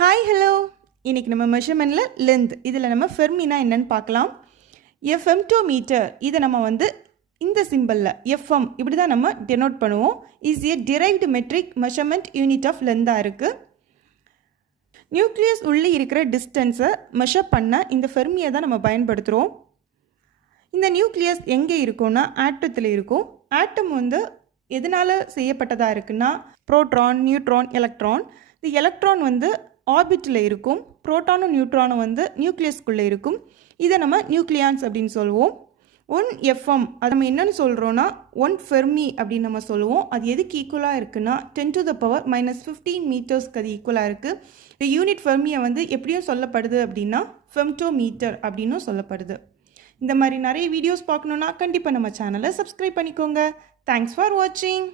Hi hello, இன்றைக்கி நம்ம மெஷர்மெண்ட்டில் length இதில் நம்ம ஃபெர்மினா என்னன்னு பார்க்கலாம். ஃபெம்டோமீட்டர் இதை நம்ம இந்த சிம்பிளில் எஃப்எம் இப்படி தான் நம்ம டெனோட் பண்ணுவோம். Is a derived metric measurement unit of லென்த்தாக இருக்குது. நியூக்ளியஸ் உள்ளே இருக்கிற டிஸ்டன்ஸை மெஷர் பண்ண இந்த ஃபெர்மியை தான் நம்ம பயன்படுத்துகிறோம். இந்த நியூக்ளியஸ் எங்கே இருக்கும்னா ஆட்டத்தில் இருக்கும். ஆட்டம் எதனால் செய்யப்பட்டதாக இருக்குன்னா ப்ரோட்டான், நியூட்ரான், எலக்ட்ரான். இந்த எலக்ட்ரான் ஆர்பிட்டில் இருக்கும். புரோட்டானும் நியூட்ரானும் நியூக்ளியஸ்குள்ளே இருக்கும். இதை நம்ம நியூக்ளியான்ஸ் அப்படின்னு சொல்லுவோம். 1 எஃப்எம் அது நம்ம என்னென்னு சொல்கிறோன்னா 1 ஃபெர்மி அப்படின்னு நம்ம சொல்லுவோம். அது எதுக்கு ஈக்குவலாக இருக்குன்னா 10⁻⁻15 மீட்டர்ஸ்க்கு அது ஈக்குவலாக இருக்குது. இந்த யூனிட் ஃபெர்மியை எப்படியும் சொல்லப்படுது அப்படின்னா ஃபெம்டோமீட்டர் அப்படின்னும் சொல்லப்படுது. இந்த மாதிரி நிறைய வீடியோஸ் பார்க்கணுன்னா கண்டிப்பாக நம்ம சேனலை சப்ஸ்கிரைப் பண்ணிக்கோங்க. தேங்க்ஸ் ஃபார் வாட்சிங்.